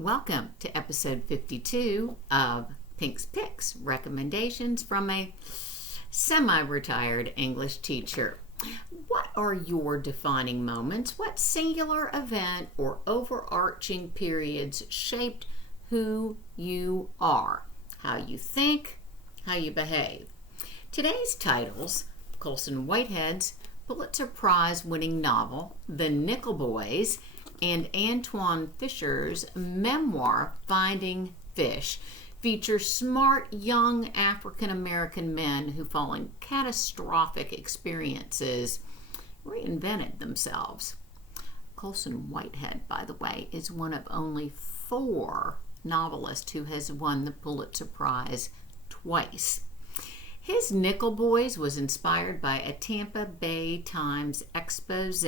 Welcome to episode 52 of Pink's Picks, recommendations from a semi-retired English teacher. What are your defining moments? What singular event or overarching periods shaped who you are, how you think, how you behave? Today's titles: Colson Whitehead's Pulitzer Prize winning novel, The Nickel Boys, and Antwone Fisher's memoir, Finding Fish, feature smart young African-American men who, following catastrophic experiences, reinvented themselves. Colson Whitehead, by the way, is one of only 4 novelists who has won the Pulitzer Prize twice. His Nickel Boys was inspired by a Tampa Bay Times expose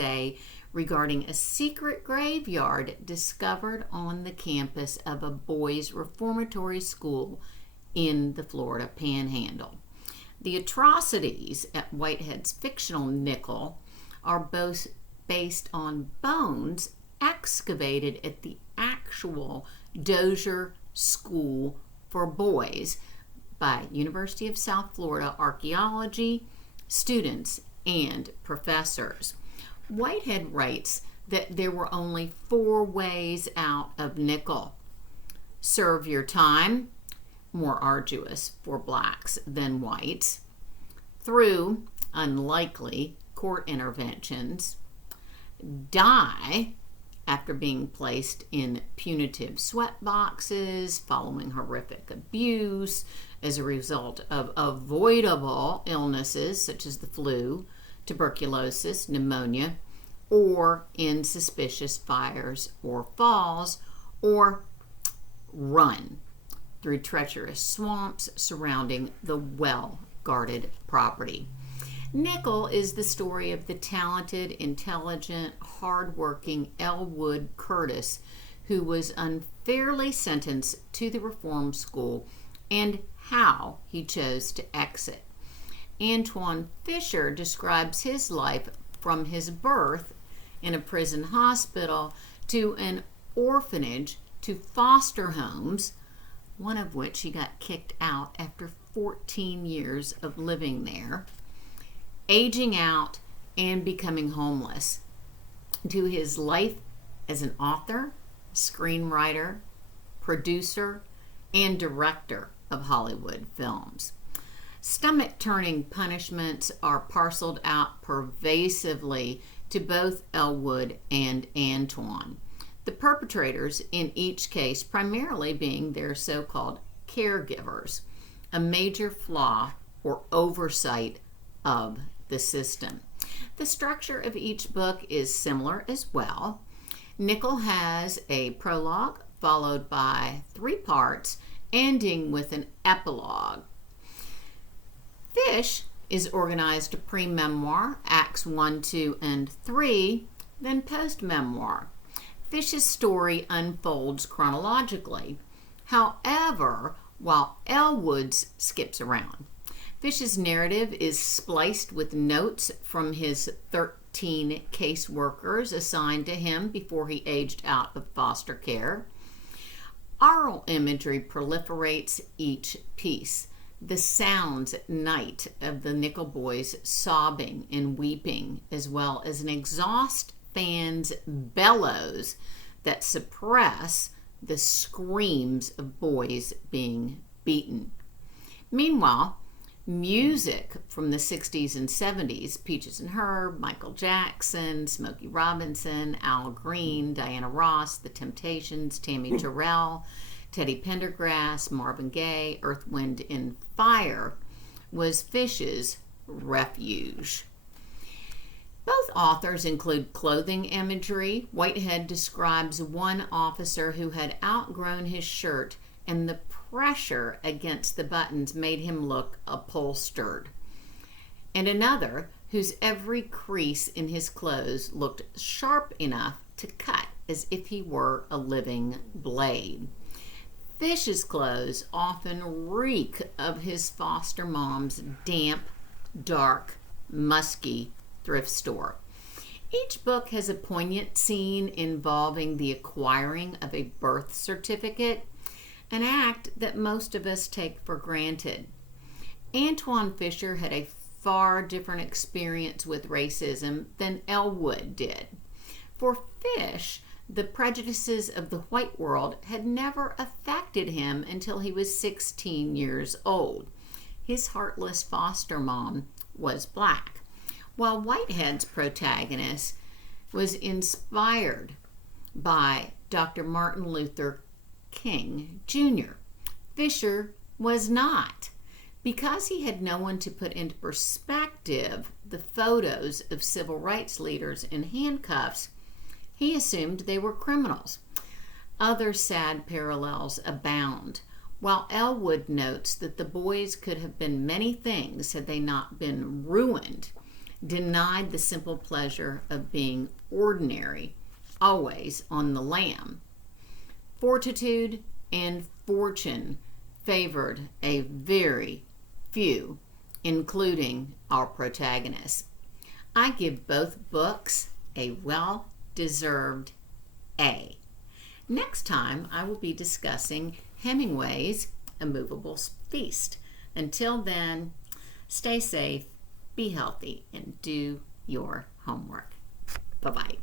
regarding a secret graveyard discovered on the campus of a boys' reformatory school in the Florida Panhandle. The atrocities at Whitehead's fictional Nickel are both based on bones excavated at the actual Dozier School for Boys by University of South Florida archeology students and professors. Whitehead writes that there were only 4 ways out of nickel. Serve your time, more arduous for blacks than whites, through unlikely court interventions, die after being placed in punitive sweat boxes following horrific abuse as a result of avoidable illnesses such as the flu, tuberculosis, pneumonia, or in suspicious fires or falls, or run through treacherous swamps surrounding the well-guarded property. Nickel is the story of the talented, intelligent, hardworking Elwood Curtis, who was unfairly sentenced to the reform school, and how he chose to exit. Antwone Fisher describes his life from his birth in a prison hospital to an orphanage to foster homes, one of which he got kicked out after 14 years of living there, aging out and becoming homeless, to his life as an author, screenwriter, producer, and director of Hollywood films. Stomach-turning punishments are parceled out pervasively to both Elwood and Antwone, the perpetrators in each case primarily being their so-called caregivers, a major flaw or oversight of the system. The structure of each book is similar as well. Nickel has a prologue followed by 3 parts, ending with an epilogue. Fish is organized pre-memoir, acts 1, 2, and 3, then post-memoir. Fish's story unfolds chronologically. However, while Elwood's skips around, Fish's narrative is spliced with notes from his 13 caseworkers assigned to him before he aged out of foster care. Oral imagery proliferates each piece. The sounds at night of the Nickel Boys sobbing and weeping, as well as an exhaust fan's bellows that suppress the screams of boys being beaten. Meanwhile, music from the 60s and 70s, Peaches and Herb, Michael Jackson, Smokey Robinson, Al Green, Diana Ross, The Temptations, Tammy Terrell, Teddy Pendergrass, Marvin Gaye, Earth, Wind, and Fire, was Fish's refuge. Both authors include clothing imagery. Whitehead describes one officer who had outgrown his shirt and the pressure against the buttons made him look upholstered, and another whose every crease in his clothes looked sharp enough to cut as if he were a living blade. Fish's clothes often reek of his foster mom's damp, dark, musky thrift store. Each book has a poignant scene involving the acquiring of a birth certificate, an act that most of us take for granted. Antwone Fisher had a far different experience with racism than Elwood did. For Fish, the prejudices of the white world had never affected him until he was 16 years old. His heartless foster mom was black, while Whitehead's protagonist was inspired by Dr. Martin Luther King Jr. Fisher was not. Because he had no one to put into perspective the photos of civil rights leaders in handcuffs, he assumed they were criminals. Other sad parallels abound. While Elwood notes that the boys could have been many things had they not been ruined, denied the simple pleasure of being ordinary, always on the lam. Fortitude and fortune favored a very few, including our protagonist. I give both books a well-deserved A. Next time, I will be discussing Hemingway's A Movable Feast. Until then, stay safe, be healthy, and do your homework. Bye-bye.